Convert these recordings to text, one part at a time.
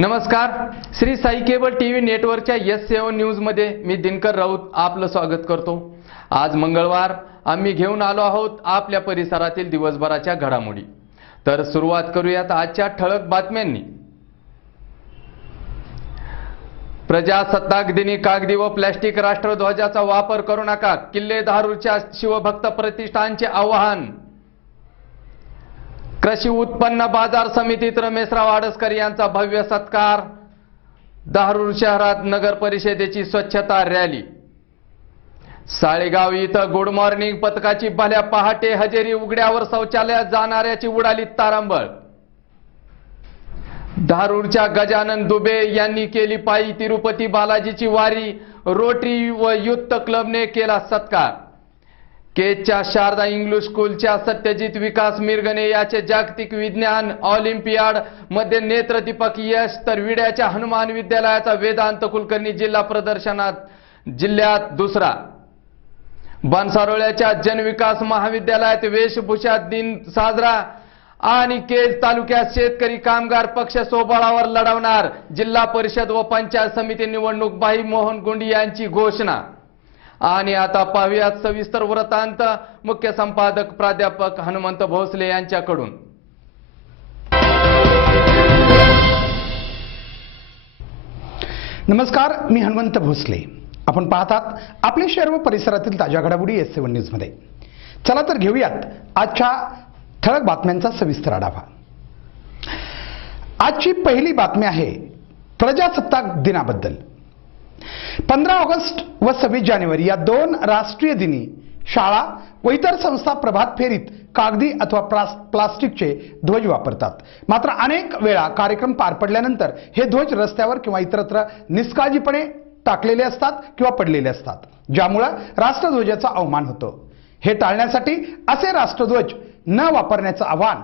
नमस्कार, Shri Sai cable TV नेटवर्कच्या S7 news मध्ये मी दिनकर राऊत आपलं स्वागत करतो। आज मंगळवार आम्ही घेऊन आलो आहोत आपल्या परिसरातील दिवसभराच्या घडामोडी। तर सुरुवात करूयात आजच्या ठळक बातम्यांनी। प्रजासत्ताक दिनी कागदी व प्लास्टिक राष्ट्रध्वजाचा वापर करू नका, किल्ले धारूरच्या शिवभक्त प्रतिष्ठानचे आवाहन। कृषी उत्पन्न बाजार समितीत रमेशराव आडसकर यांचा भव्य सत्कार। धारूर शहरात नगर परिषदेची स्वच्छता रॅली। साळेगाव इथं गुड मॉर्निंग पथकाची भल्या पहाटे हजेरी, उघड्यावर शौचालयात जाणाऱ्याची उडाली तारांबळ। धारूरच्या गजानन दुबे यांनी केली पायी तिरुपती बालाजीची वारी, रोटरी व युथ क्लबने केला सत्कार। केजच्या शारदा इंग्लिश स्कूलच्या सत्यजित विकास मिरगणे याचे जागतिक विज्ञान ऑलिम्पियाड मध्ये नेत्रदीपक यश, तर विड्याच्या हनुमान विद्यालयाचा वेदांत कुलकर्णी जिल्हा प्रदर्शनात जिल्ह्यात दुसरा। बनसारोळ्याच्या जनविकास महाविद्यालयात वेशभूषा दिन साजरा आणि केज तालुक्यात शेतकरी कामगार पक्ष सोबळावर लढवणार, जिल्हा परिषद व पंचायत समिती निवडणूक भाई मोहन गुंडी यांची घोषणा। आणि आता पाहूयात सविस्तर वृत्तांत मुख्य संपादक प्राध्यापक हनुमंत भोसले यांच्याकडून। नमस्कार, मी हनुमंत भोसले। आपण पाहतात आपले शहर व परिसरातील ताज्या घडामोडी S7 न्यूज मध्ये। चला तर घेऊयात आजच्या ठळक बातम्यांचा सविस्तर आढावा। आजची पहिली बातमी आहे प्रजासत्ताक दिनाबद्दल। 15 ऑगस्ट व 26 जानेवारी या दोन राष्ट्रीय दिनी शाळा व इतर संस्था प्रभात फेरीत कागदी अथवा प्लास्टिकचे ध्वज वापरतात। मात्र अनेक वेळा कार्यक्रम पार पडल्यानंतर हे ध्वज रस्त्यावर किंवा इतरत्र निष्काळजीपणे टाकलेले असतात किंवा पडलेले असतात, ज्यामुळे राष्ट्रध्वजाचा अवमान होतो। हे टाळण्यासाठी असे राष्ट्रध्वज न वापरण्याचं आवाहन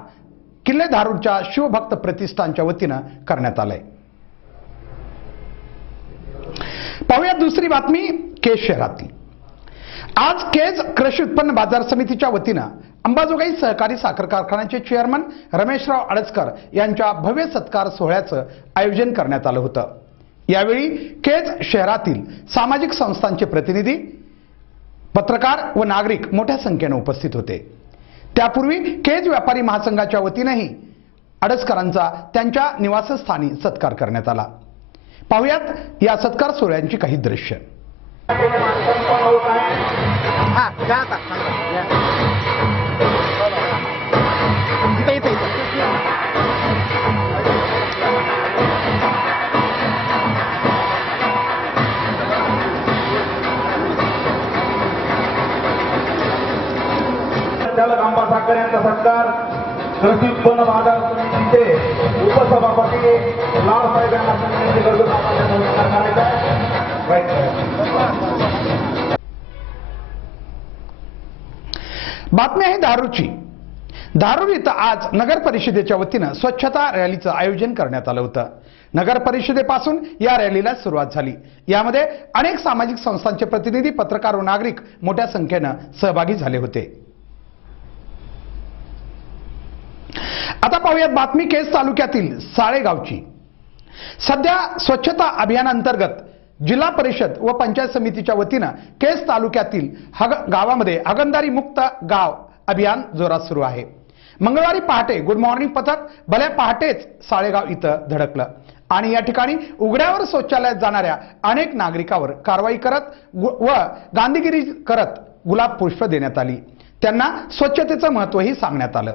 किल्ले धारूरच्या शिवभक्त प्रतिष्ठानच्या वतीनं करण्यात आलंय। पाहूया दुसरी बातमी केज शहरातील। आज केज कृषी उत्पन्न बाजार समितीच्या वतीनं अंबाजोगाई सहकारी साखर कारखान्याचे चेअरमन रमेशराव आडसकर यांच्या भव्य सत्कार सोहळ्याचं आयोजन करण्यात आलं होतं। यावेळी केज शहरातील सामाजिक संस्थांचे प्रतिनिधी, पत्रकार व नागरिक मोठ्या संख्येने उपस्थित होते। त्यापूर्वी केज व्यापारी महासंघाच्या वतीनेही आडसकरांचा त्यांच्या निवासस्थानी सत्कार करण्यात आला। पाहुयात या सत्कार सोहळ्यांची काही दृश्य। साखर यांचा सत्कार कृषी उत्पन्न बाजार समितीचे उपसभापती लालसाहेब यांना बातमी आहे धारूरची। धारूर इथं आज नगर परिषदेच्या वतीनं स्वच्छता रॅलीचं आयोजन करण्यात आलं होतं। नगर परिषदेपासून या रॅलीला सुरुवात झाली। यामध्ये अनेक सामाजिक संस्थांचे प्रतिनिधी, पत्रकार व नागरिक मोठ्या संख्येनं सहभागी झाले होते। आता पाहूयात बातमी केज तालुक्यातील साळेगावची। सध्या स्वच्छता अभियानांतर्गत जिल्हा परिषद व पंचायत समितीच्या वतीनं केज तालुक्यातील गावामध्ये हागणदारी मुक्त गाव अभियान जोरात सुरू आहे। मंगळवारी पहाटे गुड मॉर्निंग पथक भल्या पहाटेच साळेगाव इथं धडकलं आणि या ठिकाणी उघड्यावर शौचालयात जाणाऱ्या अनेक नागरिकांवर कारवाई करत व गांधीगिरी करत गुलाब पुष्प देण्यात आली। त्यांना स्वच्छतेचं महत्त्वही सांगण्यात आलं।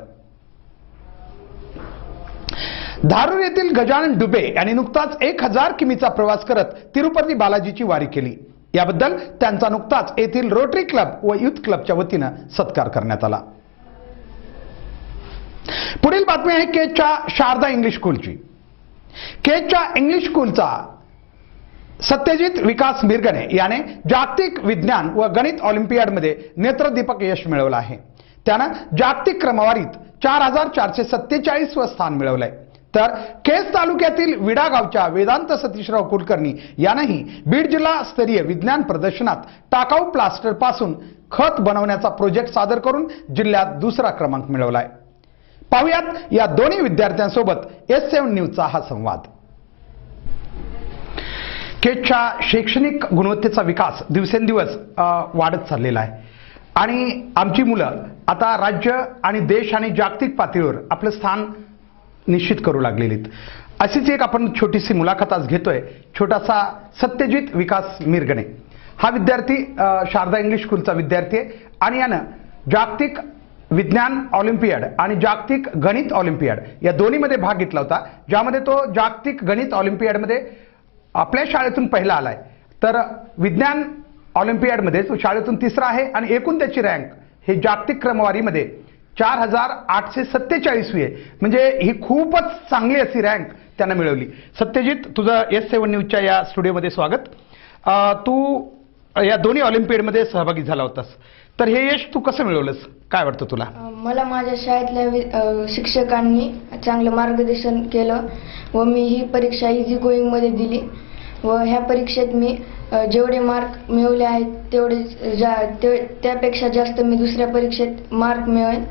धारूर येथील गजानन दुबे यांनी नुकताच 1000 किमीचा प्रवास करत तिरुपती बालाजीची वारी केली। याबद्दल त्यांचा नुकताच येथील रोटरी क्लब व युथ क्लबच्या वतीनं सत्कार करण्यात आला। पुढील बातमी आहे केजच्या शारदा इंग्लिश स्कूलची। केजच्या इंग्लिश स्कूलचा सत्यजित विकास मिरगणे याने जागतिक विज्ञान व गणित ऑलिम्पियाडमध्ये नेत्रदीपक यश मिळवलं आहे। त्यानं जागतिक क्रमवारीत 4447 व स्थान मिळवलंय। तर केज तालुक्यातील विडा गावच्या वेदांत सतीशराव कुलकर्णी यानेही बीड जिल्हा स्तरीय विज्ञान प्रदर्शनात टाकाऊ प्लास्टर पासून खत बनवण्याचा प्रोजेक्ट सादर करून जिल्ह्यात दुसरा क्रमांक मिळवलाय। पाहुयात या दोन्ही विद्यार्थ्यांसोबत S7 न्यूजचा हा संवाद। केजच्या शैक्षणिक गुणवत्तेचा विकास दिवसेंदिवस वाढत चाललेला आहे आणि आमची मुलं आता राज्य आणि देश आणि जागतिक पातळीवर आपलं स्थान निश्चित करू लागलेली आहेत. अशीच एक आपण छोटीशी मुलाखत आज घेतोय. छोटासा सत्यजित विकास मिरगणे हा विद्यार्थी शारदा इंग्लिश स्कूलचा विद्यार्थी आहे आणि यानं जागतिक विज्ञान ऑलिम्पियाड आणि जागतिक गणित ऑलिम्पियाड या दोन्हीमध्ये भाग घेतला होता, ज्यामध्ये तो जागतिक गणित ऑलिम्पियाडमध्ये आपल्या शाळेतून पहिला आलाय. तर विज्ञान ऑलिम्पियाडमध्ये तो शाळेतून तिसरा आहे आणि एकूण त्याची रँक हे जागतिक क्रमवारीमध्ये 4847वी आहे. म्हणजे ही खूपच चांगली अशी रँक त्यानं मिळवली. सत्यजित, तुझं S7 न्यूजच्या या स्टुडिओमध्ये स्वागत. तू या दोन्ही ऑलिम्पियाडमध्ये सहभागी झाला होतास, तर हे यश तू कसं मिळवलंस, काय वाटतं तुला? मला माझ्या शाळेतल्या शिक्षकांनी चांगलं मार्गदर्शन केलं व मी ही परीक्षा इझी गोईंगमध्ये दिली व ह्या परीक्षेत मी जेवढे मार्क मिळवले आहेत त्यापेक्षा जास्त मी दुसऱ्या परीक्षेत मार्क मिळवेन.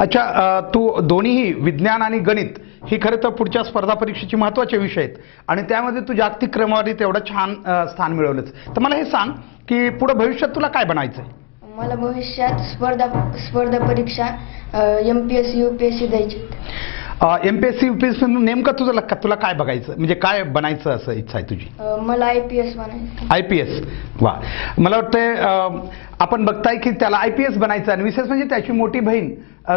अच्छा, तू दोन्हीही विज्ञान आणि गणित ही खरं तर पुढच्या स्पर्धा परीक्षेची महत्त्वाचे विषय आहेत आणि त्यामध्ये तू जागतिक क्रमवारीत एवढं छान स्थान मिळवलंच. तर मला हे सांग की पुढे भविष्यात तुला काय बनायचं आहे? मला भविष्यात स्पर्धा परीक्षा MPSC UPSC द्यायची. MPSC UPSC नेमकं तुला काय बघायचं, म्हणजे काय बनायचं असं इच्छा आहे तुझी? मला IPS बनायचं. IPS, वा. मला वाटतं आपण बघताय की त्याला IPS बनायचं आणि विशेष म्हणजे त्याची मोठी बहीण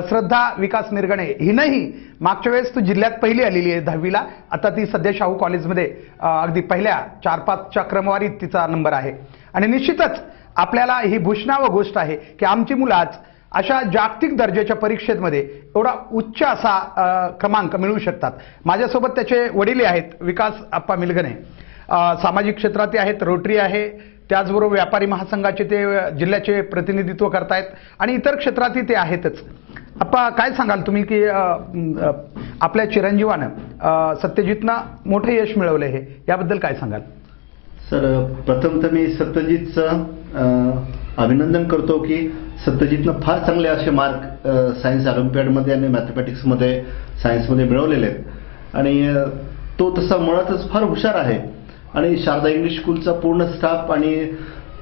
श्रद्धा विकास मिरगणे हिनंही मागच्या वेळेस तू जिल्ह्यात पहिली आलेली आहे 10वीला. आता ती सध्या शाहू कॉलेजमध्ये अगदी पहिल्या 4-5च्या क्रमवारीत तिचा नंबर आहे आणि निश्चितच आपल्याला ही भूषणावह गोष्ट आहे की आमची मुलं आज अशा जागतिक दर्जाच्या परीक्षेमध्ये एवढा उच्च असा क्रमांक मिळवू शकतात. माझ्यासोबत त्याचे वडील आहेत विकास आप्पा मिलगणे, सामाजिक क्षेत्रात आहेत, रोटरी आहे, त्याचबरोबर व्यापारी महासंघाचे ते जिल्ह्याचे प्रतिनिधित्व करतायत आणि इतर क्षेत्रातही ते आहेतच. आप्पा, काय सांगाल तुम्ही की आपल्या चिरंजीवानं सत्यजितनं मोठं यश मिळवलं हे, याबद्दल काय सांगाल? सर, प्रथम तर मी सत्यजितचं अभिनंदन करतो की सत्यजितनं फार चांगले असे मार्क सायन्स ऑलिम्पियाडमध्ये आणि मॅथमॅटिक्समध्ये सायन्समध्ये मिळवलेले आहेत आणि तो तसा मुळातच फार हुशार आहे आणि शारदा इंग्लिश स्कूलचा पूर्ण स्टाफ आणि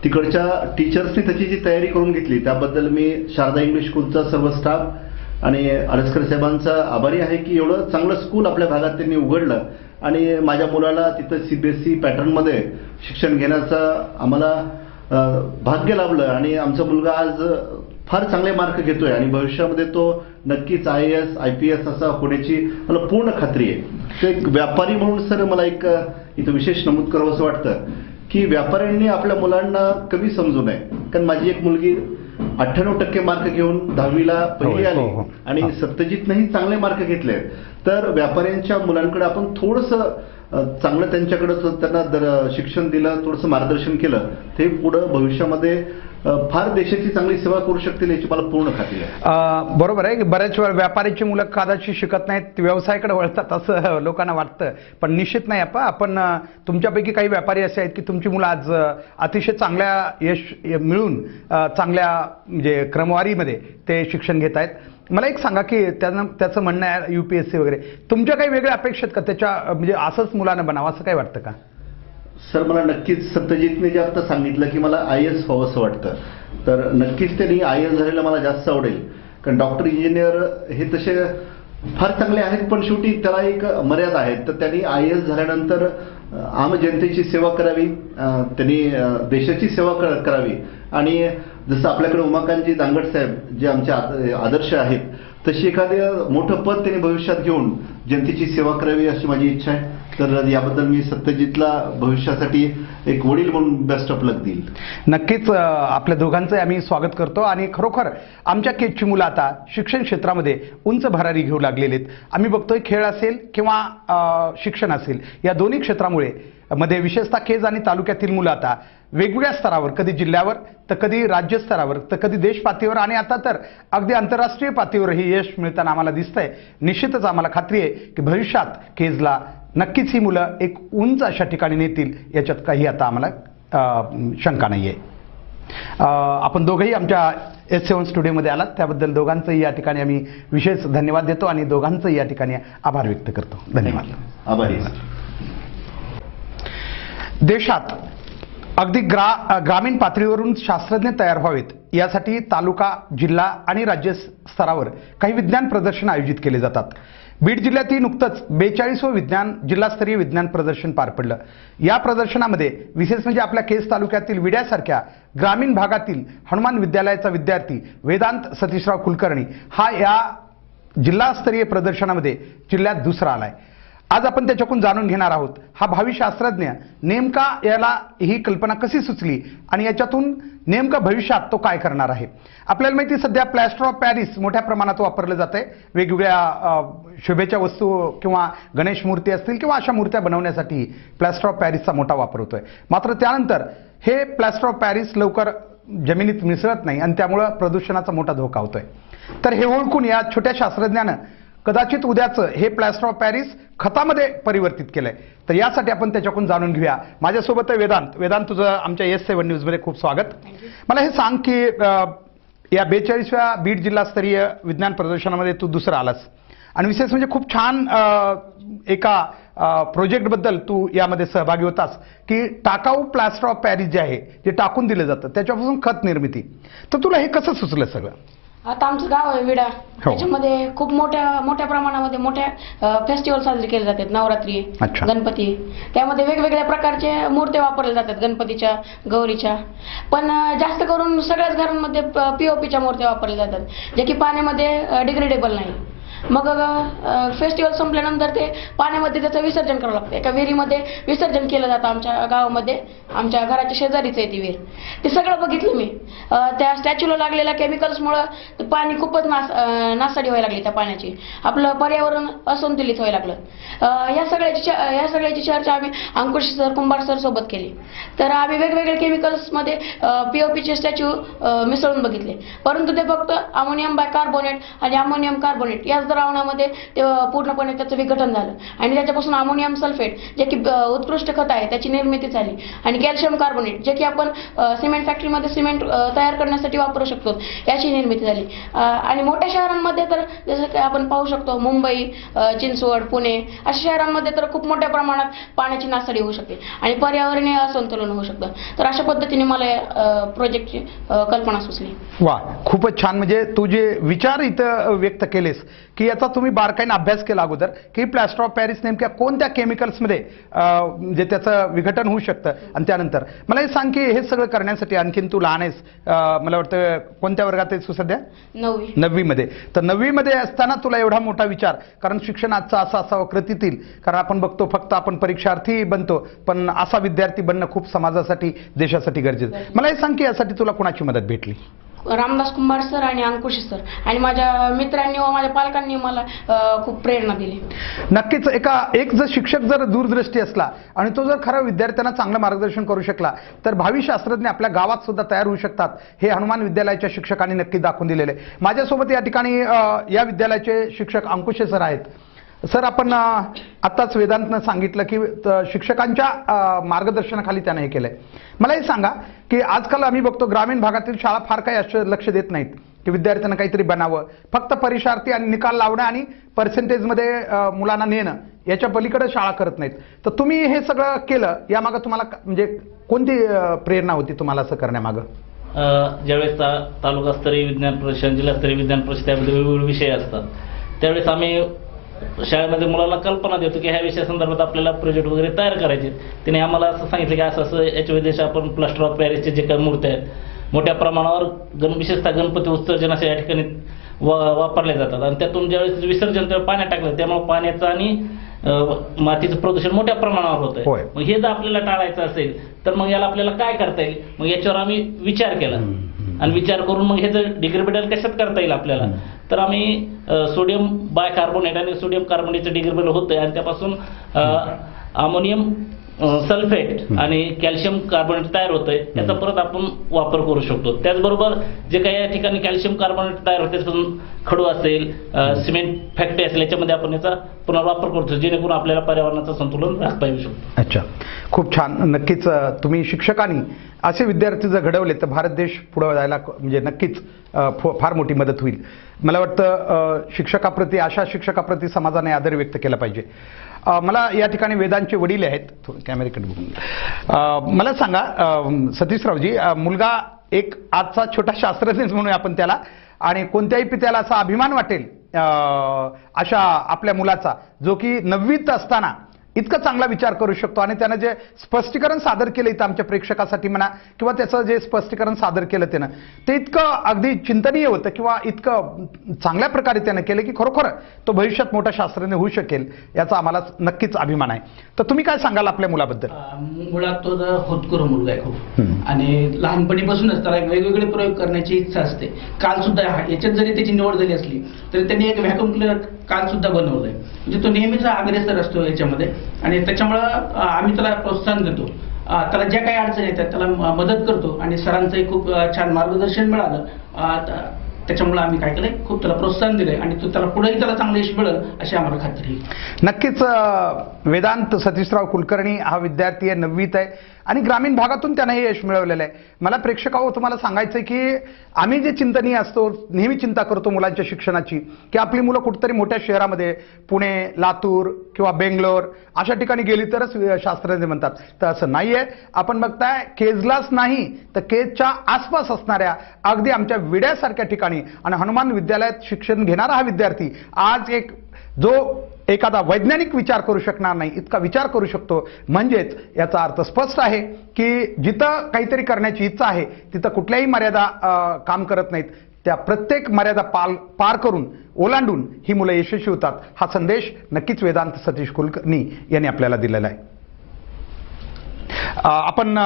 तिकडच्या टीचर्सनी त्याची जी तयारी करून घेतली त्याबद्दल मी शारदा इंग्लिश स्कूलचा सर्व स्टाफ आणि अडसकर साहेबांचा आभारी आहे की एवढं चांगलं स्कूल आपल्या भागात त्यांनी उघडलं आणि माझ्या मुलाला तिथं CBSE पॅटर्नमध्ये शिक्षण घेण्याचं आम्हाला भाग्य लाभलं आणि आमचा मुलगा आज फार चांगले मार्क घेतोय आणि भविष्यामध्ये तो नक्कीच IAS IPS असा होण्याची मला पूर्ण खात्री आहे. तर एक व्यापारी म्हणून सर मला एक इथं विशेष नमूद करावं असं वाटतं की व्यापाऱ्यांनी आपल्या मुलांना कमी समजू नये. कारण माझी एक मुलगी 98% मार्क घेऊन 10वीला पहिली आली आणि सत्यजितनेही चांगले मार्क घेतले. तर व्यापाऱ्यांच्या मुलांकडे आपण थोडंसं चांगलं त्यांना शिक्षण दिलं, थोडंसं मार्गदर्शन केलं, ते पुढं भविष्यामध्ये फार देशाची चांगली सेवा करू शकतील याची मला पूर्ण खात्री आहे. बरोबर आहे की बऱ्याच वेळा व्यापाऱ्याची मुलं कदाचित शिकत नाहीत, व्यवसायाकडे वळतात असं लोकांना वाटतं, पण निश्चित नाही. आपण तुमच्यापैकी काही व्यापारी असे आहेत की तुमची मुलं आज अतिशय चांगल्या यश मिळून चांगल्या म्हणजे क्रमवारीमध्ये ते शिक्षण घेत आहेत. मला एक सांगा की त्याचं म्हणणं आहे UPSC वगैरे, तुमच्या काही वेगळ्या अपेक्षित का त्याच्या, म्हणजे असंच मुलांना बनावं असं काय वाटतं का? सर, मला नक्कीच सत्यजितने जे आता सांगितलं की मला IAS व्हावं असं वाटतं, तर नक्कीच त्यांनी IAS झालेलं मला जास्त आवडेल. कारण डॉक्टर इंजिनियर हे तसे फार चांगले आहेत पण शेवटी त्याला एक मर्यादा आहे. तर त्यांनी IAS झाल्यानंतर आम जनतेची सेवा करावी, त्यांनी देशाची सेवा करावी आणि जसं आपल्याकडे उमाकांतजी दांगट साहेब जे आमचे आदर्श आहेत तशी एखादं मोठं पद त्यांनी भविष्यात घेऊन जनतेची सेवा करावी अशी माझी इच्छा आहे. तर याबद्दल मी सत्यजितला भविष्यासाठी एक वडील म्हणून बेस्ट ऑफ लक देईल. नक्कीच आपल्या दोघांचं आम्ही स्वागत करतो आणि खरोखर आमच्या केजची मुलं आता शिक्षण क्षेत्रामध्ये उंच भरारी घेऊ लागलेली आहेत. आम्ही बघतोय खेळ असेल किंवा शिक्षण असेल या दोन्ही क्षेत्रामुळे मध्ये विशेषतः केज आणि तालुक्यातील मुलं आता वेगवेगळ्या स्तरावर, कधी जिल्ह्यावर तर कधी राज्यस्तरावर तर कधी देश पातळीवर आणि आता तर अगदी आंतरराष्ट्रीय पातळीवर हे यश मिळताना आम्हाला दिसतंय. निश्चितच आम्हाला खात्री आहे की भविष्यात केजला नक्कीच ही मुलं एक उंच अशा ठिकाणी नेतील, याच्यात काही आता आम्हाला शंका नाही आहे. आपण दोघंही आमच्या S7 स्टुडिओमध्ये आलात त्याबद्दल दोघांचंही या ठिकाणी आम्ही विशेष धन्यवाद देतो आणि दोघांचंही या ठिकाणी आभार व्यक्त करतो. धन्यवाद. आभारी. देशात अगदी ग्रामीण पातळीवरून शास्त्रज्ञ तयार व्हावेत यासाठी तालुका, जिल्हा आणि राज्य स्तरावर काही विज्ञान प्रदर्शन आयोजित केले जातात. बीड जिल्ह्यातही नुकतंच 42वं विज्ञान जिल्हास्तरीय विज्ञान प्रदर्शन पार पडलं. या प्रदर्शनामध्ये विशेष म्हणजे आपल्या केज तालुक्यातील विड्यासारख्या ग्रामीण भागातील हनुमान विद्यालयाचा विद्यार्थी वेदांत सतीशराव कुलकर्णी हा या जिल्हास्तरीय प्रदर्शनामध्ये जिल्ह्यात दुसरा आलाय. आज आपण त्याच्याकडून जाणून घेणार आहोत हा भावी शास्त्रज्ञ नेमका याला ही कल्पना कशी सुचली आणि याच्यातून नेमका भविष्यात तो काय करणार आहे. आपल्याला माहिती सध्या प्लॅस्टर ऑफ पॅरिस मोठ्या प्रमाणात वापरलं जातंय. वेगवेगळ्या शोभेच्या वस्तू किंवा गणेश मूर्ती असतील किंवा अशा मूर्त्या बनवण्यासाठी प्लॅस्टर ऑफ पॅरिसचा मोठा वापर होतोय. मात्र त्यानंतर हे प्लॅस्टर ऑफ पॅरिस लवकर जमिनीत मिसळत नाही आणि त्यामुळं प्रदूषणाचा मोठा धोका होतोय. तर हे ओळखून या छोट्या शास्त्रज्ञानं कदाचित उद्याचं हे प्लॅस्टर ऑफ पॅरिस खतामध्ये परिवर्तित केलंय. तर यासाठी आपण त्याच्याकडून जाणून घेऊया. माझ्यासोबत आहे वेदांत, तुझं आमच्या S7 न्यूजमध्ये खूप स्वागत. मला हे सांग की या 42व्या बीड जिल्हास्तरीय विज्ञान प्रदर्शनामध्ये तू दुसरा आलास आणि विशेष म्हणजे खूप छान एका प्रोजेक्टबद्दल तू यामध्ये सहभागी होतास की टाकाऊ प्लॅस्टर ऑफ पॅरिस जे आहे जे टाकून दिलं जातं त्याच्यापासून खत निर्मिती. तर तुला हे कसं सुचलं सगळं? आता आमचं गाव आहे विडा, त्याच्यामध्ये खूप मोठ्या प्रमाणामध्ये मोठ्या फेस्टिवल साजरे केले जातात. नवरात्री, अच्छा. गणपती, त्यामध्ये वेगवेगळ्या प्रकारचे मूर्त्या वापरल्या जातात गणपतीच्या, गौरीच्या. पण जास्त करून सगळ्याच घरांमध्ये POPच्या मूर्त्या वापरल्या जातात जे की पाण्यामध्ये डिग्रेडेबल नाही. मग फेस्टिवल संपल्यानंतर ते पाण्यामध्ये त्याचं विसर्जन करावं लागतं. एका विहिरीमध्ये विसर्जन केलं जातं. आमच्या गावामध्ये आमच्या घराच्या शेजारीच आहे ती विहीर. ते सगळं बघितलं मी. त्या स्टॅच्यूला लागलेल्या केमिकल्समुळं पाणी खूपच नासाडी व्हायला लागली त्या पाण्याची. आपलं पर्यावरण असंतुलित व्हायला लागलं. या सगळ्याची चर्चा आम्ही अंकुश सर, कुंभार सर सोबत केली. तर आम्ही वेगवेगळ्या केमिकल्समध्ये POPचे स्टॅच्यू मिसळून बघितले. परंतु ते फक्त अमोनियम बायकार्बोनेट आणि अमोनियम कार्बोनेट याच द्रावणामध्ये ते पूर्णपणे त्याचं विघटन झालं आणि त्याच्यापासून अमोनियम सल्फेट जे की उत्कृष्ट खत आहे त्याची निर्मिती झाली आणि कॅल्शियम कार्बोनेट जे की आपण सिमेंट फॅक्टरीमध्ये सिमेंट तयार करण्यासाठी वापरू शकतो याची निर्मिती झाली. आणि मोठ्या शहरांमध्ये तर जसं की आपण पाहू शकतो मुंबई, चिंचवड, पुणे अशा शहरांमध्ये तर खूप मोठ्या प्रमाणात पाण्याची नासाडी होऊ शकते आणि पर्यावरणीय असंतुलन होऊ शकतं. तर अशा पद्धतीने मला प्रोजेक्टची कल्पना सुचली. वा, खूपच छान. म्हणजे तू जे विचार इथं व्यक्त केलेस की याचा तुम्ही बारकाईने अभ्यास केला अगोदर की प्लॅस्टर ऑफ पॅरिस नेमक्या कोणत्या केमिकल्समध्ये म्हणजे त्याचं विघटन होऊ शकतं आणि त्यानंतर मला हे सांग की हे सगळं करण्यासाठी आणखीन तू लहान आहेस, मला वाटतं कोणत्या वर्गात आहेस तू सध्या? 9वी मध्ये. तर 9वी मध्ये असताना तुला एवढा मोठा विचार, कारण शिक्षण आजचा असं असावं कृतीतील, कारण आपण बघतो फक्त आपण परीक्षार्थी बनतो पण असा विद्यार्थी बनणं खूप समाजासाठी, देशासाठी गरजेचं. मला हे सांग की यासाठी तुला कोणाची मदत भेटली? रामदास कुंभार सर आणि अंकुश सर आणि माझ्या मित्रांनी व माझ्या पालकांनी मला खूप प्रेरणा दिली. नक्कीच. एक जर शिक्षक जर दूरदृष्टी असला आणि तो जर खरं विद्यार्थ्यांना चांगलं मार्गदर्शन करू शकला तर भावी शास्त्रज्ञ आपल्या गावात सुद्धा तयार होऊ शकतात. हे हनुमान विद्यालयाच्या शिक्षकांनी नक्की दाखवून दिलेले. माझ्यासोबत या ठिकाणी या विद्यालयाचे शिक्षक अंकुश सर आहेत. सर, आपण आत्ताच वेदांतनं सांगितलं की शिक्षकांच्या मार्गदर्शनाखाली त्यानं हे केलंय. मला हे सांगा की आजकाल आम्ही बघतो ग्रामीण भागातील शाळा फार काही असं लक्ष देत नाहीत की विद्यार्थ्यांना काहीतरी बनावं. फक्त परीक्षार्थी आणि निकाल लावणं आणि पर्सेंटेजमध्ये मुलांना नेणं याच्या पलीकडे शाळा करत नाहीत. तर तुम्ही हे सगळं केलं, यामागं तुम्हाला म्हणजे कोणती प्रेरणा होती तुम्हाला असं करण्यामागं? ज्यावेळेस तालुकास्तरीय विज्ञान परिषद, जिल्हास्तरीय विज्ञान परिषद त्यामध्ये वेगवेगळे विषय असतात त्यावेळेस आम्ही शाळेमध्ये मुलाला कल्पना देतो की ह्या विषयासंदर्भात आपल्याला प्रोजेक्ट वगैरे तयार करायचे. त्याने आम्हाला असं सांगितलं की असं याच्या विदेश आपण प्लास्टर ऑफ पॅरिसचे जे काही मूर्त्या आहेत मोठ्या प्रमाणावर विशेषतः गणपती उत्सर्जन अशा या ठिकाणी वापरले जातात आणि त्यातून ज्यावेळेस विसर्जन त्या पाण्यात टाकलं त्यामुळे पाण्याचं आणि मातीचं प्रदूषण मोठ्या प्रमाणावर होत आहे. मग हे जर आपल्याला टाळायचं असेल तर मग याला आपल्याला काय करता येईल, मग याच्यावर आम्ही विचार केला आणि विचार करून मग हे जर डिग्रेडेबल कशात करता येईल आपल्याला, तर आम्ही सोडियम बायकार्बोनेट आणि सोडियम कार्बोनेटचं डिग्रेडेबल होतंय आणि त्यापासून अमोनियम सल्फेट आणि कॅल्शियम कार्बोनेट तयार होतंय. त्याचा परत आपण वापर करू शकतो. त्याचबरोबर जे काही या ठिकाणी कॅल्शियम कार्बोनेट तयार होते त्यापासून खडू असेल, सिमेंट फॅक्टरी असेल याच्यामध्ये आपण याचा पुनर्वापर करतो जेणेकरून आपल्याला पर्यावरणाचं संतुलन राखता येऊ शकतो. अच्छा, खूप छान. नक्कीच तुम्ही शिक्षकांनी असे विद्यार्थी जर घडवले तर भारत देश पुढे जायला म्हणजे नक्कीच फार मोठी मदत होईल. मला वाटतं शिक्षकाप्रती, अशा शिक्षकाप्रती समाजाने आदर व्यक्त केला पाहिजे. मला या ठिकाणी वेदांचे वडील आहेत, थोडं कॅमेऱ्याकडे बघून घ्या. मला सांगा सतीशरावजी, मुलगा एक आजचा छोटा शास्त्रज्ञच म्हणूया आपण त्याला, आणि कोणत्याही पित्याला असा अभिमान वाटेल अशा आपल्या मुलाचा, जो की 9वीत असताना इतका चांगला विचार करू शकतो, आणि त्यानं जे स्पष्टीकरण सादर केलं इथं आमच्या प्रेक्षकासाठी म्हणा, किंवा त्याचं जे स्पष्टीकरण सादर केलं त्यानं, ते इतकं अगदी चिंतनीय होतं किंवा इतकं चांगल्या प्रकारे त्यानं केलं की खरोखर तो भविष्यात मोठा शास्त्रज्ञ होऊ शकेल, याचा आम्हाला नक्कीच अभिमान आहे. तर तुम्ही काय सांगाल आपल्या मुलाबद्दल? मुळात तो होतकरू मुलगा आहे खूप, आणि लहानपणीपासूनच त्याला वेगवेगळे प्रयोग करण्याची इच्छा असते. काल सुद्धा याच्यात जरी त्याची निवड झाली असली तरी त्यांनी एक व्हॅक्युम क्लिनर काल सुद्धा बनवलंय. म्हणजे तो नेहमीचा अग्रेसर असतो याच्यामध्ये, आणि त्याच्यामुळं आम्ही त्याला प्रोत्साहन देतो. त्याला ज्या काही अडचणी येतात त्याला मदत करतो, आणि सरांचंही खूप छान मार्गदर्शन मिळालं. त्याच्यामुळे आम्ही काय केलंय, खूप त्याला प्रोत्साहन दिलंय, आणि त्याला पुढेही त्याला चांगलं यश मिळेल अशी आम्हाला खात्री आहे. नक्कीच वेदांत सतीशराव कुलकर्णी हा विद्यार्थी आहे, 9वीत आहे, आणि ग्रामीण भागातून त्यानं हे यश मिळवलेलं आहे. मला प्रेक्षकांनो तुम्हाला सांगायचं आहे की आम्ही जे चिंतनीय असतो, नेहमी चिंता करतो मुलांच्या शिक्षणाची, की आपली मुलं कुठेतरी मोठ्या शहरामध्ये, पुणे, लातूर किंवा बेंगलोर अशा ठिकाणी गेली तरच शास्त्रज्ञ म्हणतात. तर असं नाही आहे. आपण बघताय केजलाच नाही तर केजच्या आसपास असणाऱ्या अगदी आमच्या विड्यासारख्या ठिकाणी आणि हनुमान विद्यालयात शिक्षण घेणारा हा विद्यार्थी आज एक जो एखादा वैज्ञानिक विचार करू शकणार नाही इतका विचार करू शकतो. म्हणजेच याचा अर्थ स्पष्ट आहे की जिथं काहीतरी करण्याची इच्छा आहे तिथं कुठल्याही मर्यादा काम करत नाहीत. त्या प्रत्येक मर्यादा पार करून ओलांडून ही मुलं यशस्वी होतात. हा संदेश नक्कीच वेदांत सतीश कुलकर्णी यांनी आपल्याला दिलेला आहे. आपण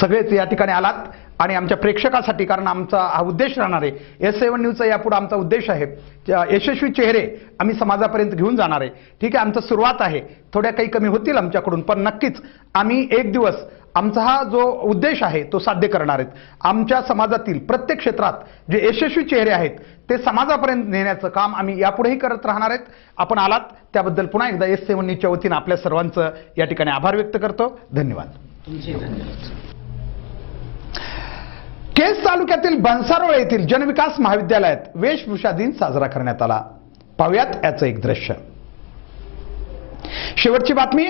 सगळेच या ठिकाणी आलात आणि आमच्या प्रेक्षकासाठी, कारण आमचा हा उद्देश राहणार आहे, S7 न्यूजचा यापुढे आमचा उद्देश आहे यशस्वी चेहरे आम्ही समाजापर्यंत घेऊन जाणार आहे. ठीक आहे, आमचं सुरुवात आहे, थोड्या काही कमी होतील आमच्याकडून, पण नक्कीच आम्ही एक दिवस आमचा हा जो उद्देश आहे तो साध्य करणार आहेत. आमच्या समाजातील प्रत्येक क्षेत्रात जे यशस्वी चेहरे आहेत ते समाजापर्यंत नेण्याचं काम आम्ही यापुढेही करत राहणार आहेत. आपण आलात त्याबद्दल पुन्हा एकदा S7 न्यूजच्या वतीनं आपल्या सर्वांचं या ठिकाणी आभार व्यक्त करतो. धन्यवाद. तुमचे धन्यवाद. केज तालुक्यातील बनसारोळ येथील जनविकास महाविद्यालयात वेशभूषा दिन साजरा करण्यात आला. पाहुयात याचं एक दृश्य. शेवटची बातमी.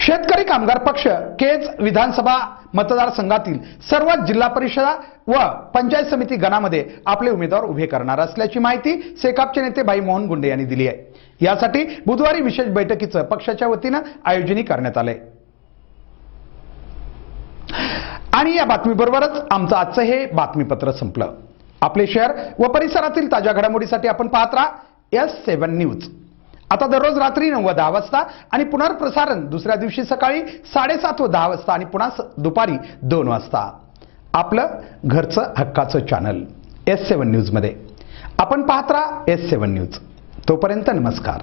शेतकरी कामगार पक्ष केज विधानसभा मतदारसंघातील सर्व जिल्हा परिषदा व पंचायत समिती गणामध्ये आपले उमेदवार उभे करणार असल्याची माहिती सेकापचे नेते भाई मोहन गुंडे यांनी दिली आहे. यासाठी बुधवारी विशेष बैठकीचं पक्षाच्या वतीनं आयोजन करण्यात आलंय. आणि या बातमीबरोबरच आमचं आजचं हे बातमीपत्र संपलं. आपले शहर व परिसरातील ताज्या घडामोडीसाठी आपण पाहत राहा S7 न्यूज. आता दररोज रात्री 9 व 10 वाजता आणि पुनर्प्रसारण दुसऱ्या दिवशी सकाळी 7:30 व 10 वाजता आणि पुन्हा दुपारी 2 वाजता. आपलं घरचं हक्काचं चॅनल S7 न्यूज मध्ये आपण पाहत राहा S7 न्यूज. तोपर्यंत नमस्कार.